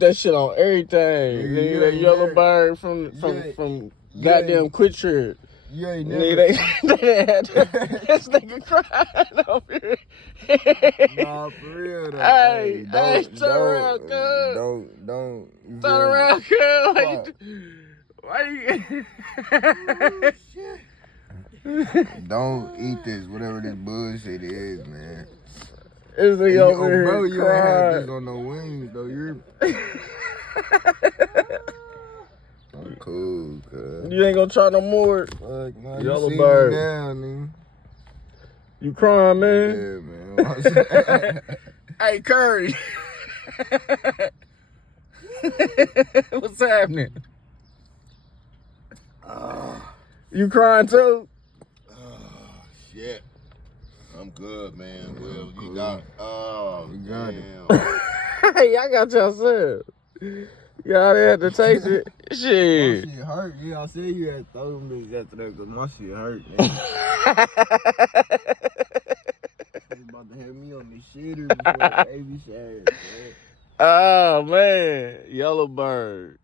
that shit on everything. Nigga, that yellow bird from goddamn Quick Trip. You ain't Nigga, never. they had this nigga crying over here. Nah, for real though. Hey, turn around, cuz. Don't. Turn around, cuz. Why you? Don't eat this, whatever this bullshit is, man. This nigga over here bro, you ain't had crying. this on no wings, though. You're. I'm cool, cuz. You ain't gonna try no more. Fuck, no, Yellow bird. Now, nigga. You crying, man? Yeah, man. Hey, Curry. What's happening? You crying too? Shit. I'm good, man. Well, you got. You got it. Hey, I got yourself. Y'all had to taste it. My Shit. shit hurt. Yeah, I said you had to throw them bitches after that because my shit hurt, man. You about to have me on the shitter before the baby shower, man. Oh, man. Yellow bird.